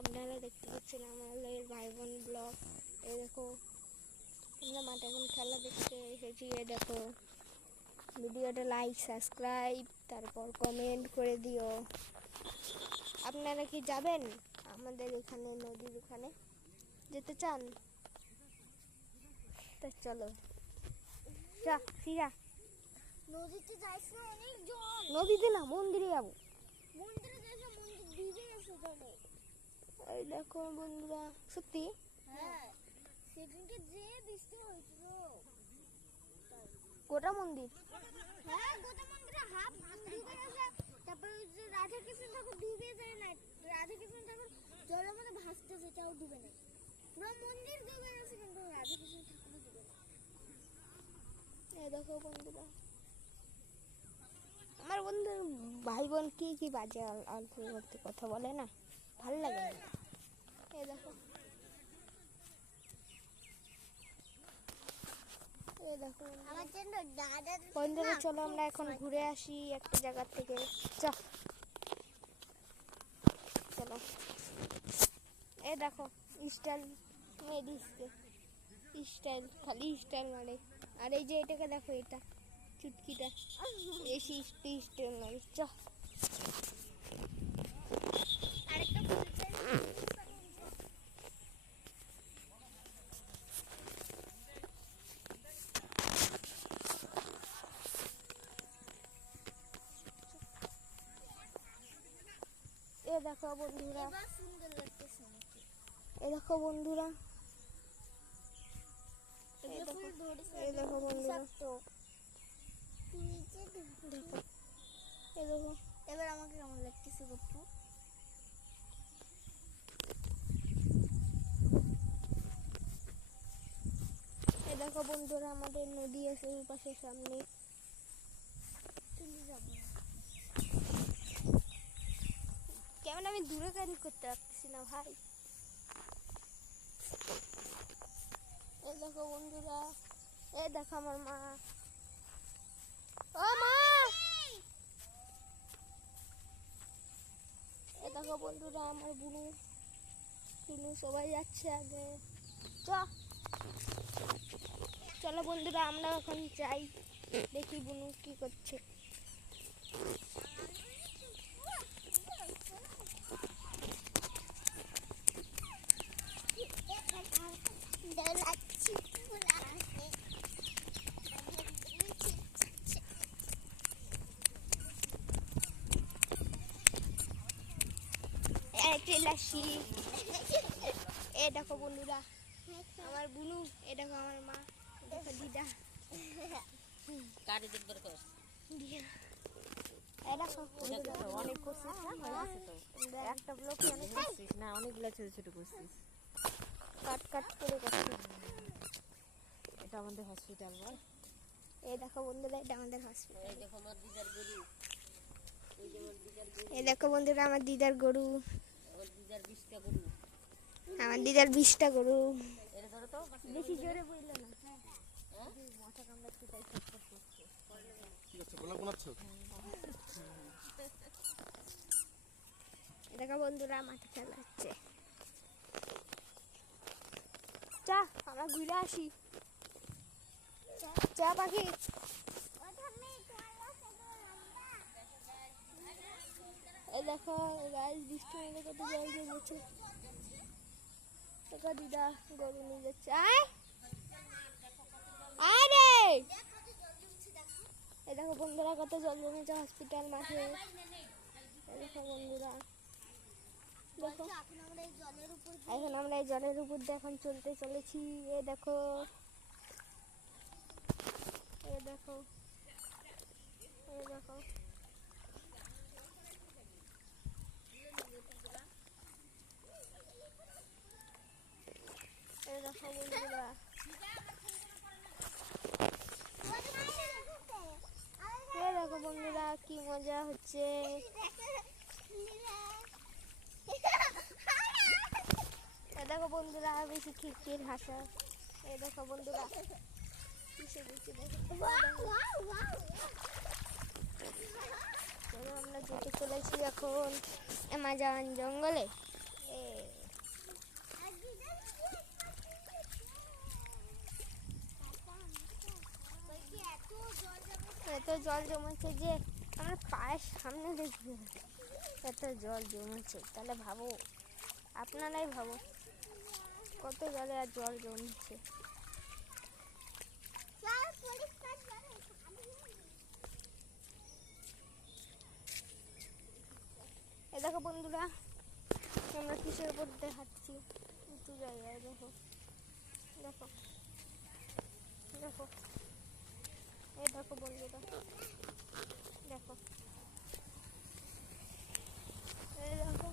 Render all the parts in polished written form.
আপনারা দেখতে পাচ্ছেন আমাদের ভাই বোন ব্লগ। এই দেখো আমরা মাঠে এখন খেলা দেখতে এসেছি। এই দেখো ভিডিওটা লাইক সাবস্ক্রাইব তারপর কমেন্ট করে দিও। আপনারা কি যাবেন আমাদের এখানে নদীর ওখানে যেতে চান? তা চলো যা ফিরা। নদীতে যাইছ না অনেক জল। নদীতে না মন্দিরে যাবো। মন্দিরে যাইছ, মন্দির ভিজে গেছে জলে। এই দেখো বন্ধুরা সত্যি হ্যাঁ, সেদিনকে যে বৃষ্টি হয়েছিল গোটা মন্দির। হ্যাঁ, গোটা মন্দিরে হাফ ডুবে গেছে। তারপর ওই যে রাধা কৃষ্ণ ঠাকুর ডুবে যায় না, রাধা কৃষ্ণ ঠাকুর জলের মধ্যে ভাসতেছে, তাও ডুবে না। পুরো মন্দির ডুবে গেছে কিন্তু রাধা কৃষ্ণ ঠাকুর ডুবে না। এই দেখো বন্ধুরা আমার বন্ধু ভাই বোন কি বাজে অল্প করতে কথা বলে না, ভালো লাগে না। এই দেখো এই দেখো আমার জন্য দাদা বন্ধুরা চলো আমরা এখন ঘুরে আসি একটা জায়গা থেকে। চলো এই দেখো স্টাইল মেডিসকে স্টাইল খালি স্টাইল মারে। আর এই যে এটাকে দেখো, এটা চুটকিটা বেশি স্টাইল মারে। আরেকটা বলতে এ দেখো বন্ধুরা, এবার সুন্দর লাগতেছে নাকি? এ দেখো বন্ধুরা, এগুলো ফুল ধরেছে। এই দেখো বন্ধুরা, নিচে দেখো এই দেখো। এবার আমাকে কেমন লাগতেছে গপ্পু? এই দেখো বন্ধুরা আমাদের নদী আছে ওই পাশে সামনে। তুলে যাবো কেমন আমি দূরে ক্যারি করতে পারতেছি না ভাই। এই দেখো বন্ধুরা, এই দেখো আমার মা। ও মা, এই দেখো বন্ধুরা আমার বুনু টুনু সবাই যাচ্ছে আগে। চলো বন্ধুরা আমরা এখন যাই, দেখি বুনু কি করছে। এ দেখো বন্ধুরা আমার বুনু, এ দেখো আমার মা, দেখো দিদা। গাড়ি দেখবার কর দিয়া এ দেখো বন্ধুরা অনেক করছিস না, একটা ব্লক অনেক করছিস না, অনেকগুলো ছোট ছোট করছিস। কাট করে করছিস। এটা আমাদের হসপিটাল বল। এই দেখো বন্ধুরা এটা আমাদের হসপিটাল। এই দেখো আমার দিদার গরু, ওই যে আমার দিদার গরু, এই দেখো বন্ধুরা আমার দিদার গরু, আমার দিদার 20টা গরু। আমার দিদার 20টা গরু। এর ধরো তো বেশি জোরে বললো না। মাথা কামড়াচ্ছে তাই সব করছে। কি আছে গোলাপ বানাচ্ছো? দেখো বন্ধুরা মাঠে খেলা হচ্ছে। চা আমরা ঘুরে আসি। চা পাখি এই দেখো গাছ বৃষ্টি হলে কত জল জমেছে। দেখো দিদা গরু নিয়ে যাচ্ছে। আরে এই দেখো বন্ধুরা কত জল জমেছে হসপিটাল মাঠে। এই দেখো বন্ধুরা, দেখো এখন আমরা এই জলের উপর দিয়ে এখন চলতে চলেছি। এ দেখো এ দেখো এ দেখো এ দেখো বন্ধুরা, এ দেখো বন্ধুরা কি মজা হচ্ছে। এ দেখো বন্ধুরা বেশি খিটখির হাসা। এ দেখো বন্ধুরা কিসে দিচ্ছি দেখো। আমরা যেতে চলেছি এখন অ্যামাজন জঙ্গলে। এ এত জল জমেছে যে আমার পায়ের সামনে দেখবে এত জল জমেছে। তাহলে ভাবো, আপনারাই ভাবো কত জলে আর জল জমছে। এ দেখো বন্ধুরা, আমরা কিসের উপর দিয়ে হাঁটছি, উঁচু জায়গায়। দেখো দেখো দেখো, এই দেখো বন্ধুরা, দেখো এই দেখো।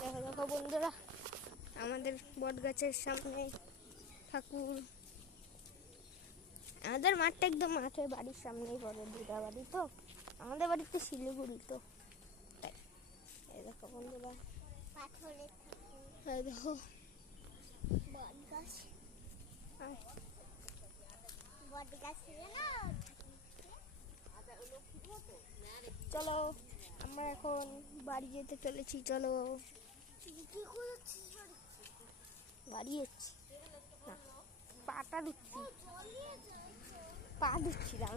দেখো দেখো বন্ধুরা, আমাদের বট গাছের সামনে ঠাকুর। আমাদের মাঠটা একদম মাঠের বাড়ির সামনেই পড়ে, দুটা বাড়ি তো, আমাদের বাড়ি তো শিলিগুড়ি তো, তাই। এই দেখো বন্ধুরা, এই দেখো বট গাছ আয়। বট গাছ না চলো আমরা এখন বাড়ি যেতে চলেছি, চলো কি করছিস? বাড়ি যাচ্ছি না, পাটা দিচ্ছি, পা দিচ্ছিলাম।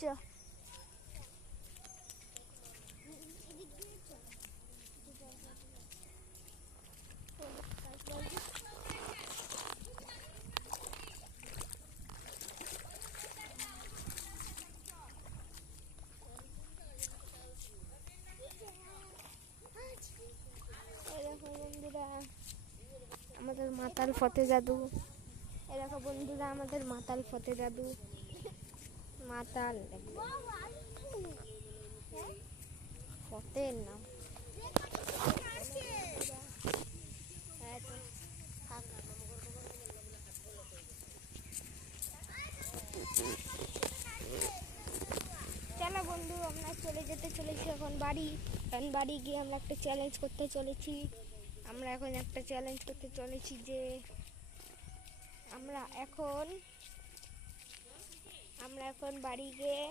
চ এই দেখো বন্ধুরা, আমাদের মাতাল ফতে জাদু। এই দেখো বন্ধুরা, আমাদের মাতাল ফতে জাদু। মাতাল ফতের নাম। হ্যাঁ তো, থাক। চলো বন্ধু, আমরা চলে যেতে চলেছি এখন বাড়ি। কারণ বাড়ি গিয়ে আমরা একটা চ্যালেঞ্জ করতে চলেছি। আমরা এখন একটা চ্যালেঞ্জ করতে চলেছি যে আমরা এখন বাড়ি গিয়ে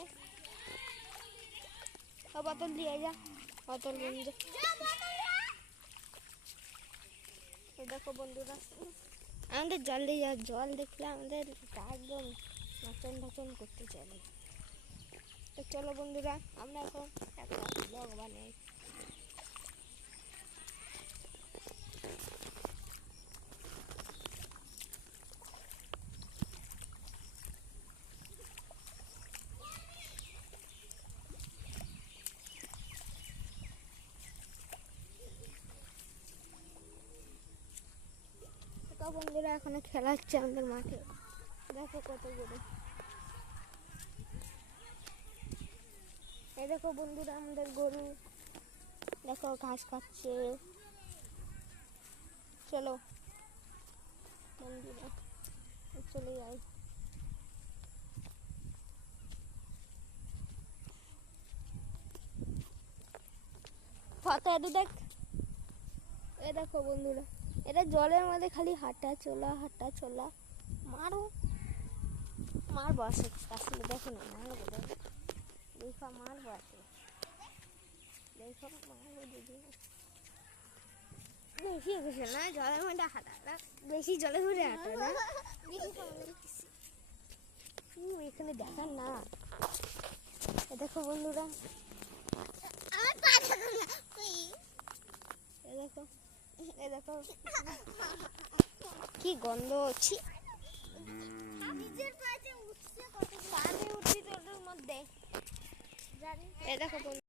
বোতল দিয়ে যা, বোতল বন্ধু। দেখো বন্ধুরা, আমাদের জল দিয়ে যা, জল দেখলে আমাদের গা একদম নাচন ঢাচন করতে চলে। তো চলো বন্ধুরা, আমরা এখন একটা ব্লগ বানাই। তো বন্ধুরা, এখানে খেলা হচ্ছে আমাদের মাঠে। দেখো কত বড়। এই দেখো বন্ধুরা, আমাদের গরু দেখো ঘাস খাচ্ছে। চলো বন্ধুরা, চলে যাই। ফটো এদু দেখ। এ দেখো বন্ধুরা, এটা জলের মধ্যে খালি হাঁটা চলা মারো, মারবো আসে আসলে। দেখো না, মারবো দেখো, মারবো আসে, দেখো মারবো দিদি। বেশি গেছে না জলের মধ্যে হাঁটা, বেশি জলে ঘুরে হাঁটো না। এখানে দেখার না। এ দেখো বন্ধুরা, এ দেখো কি গন্ধ, ছি। নিজের পায়ে উঠছে কত পানি উঠছি তোদের মধ্যে। এ দেখো বন্ধু।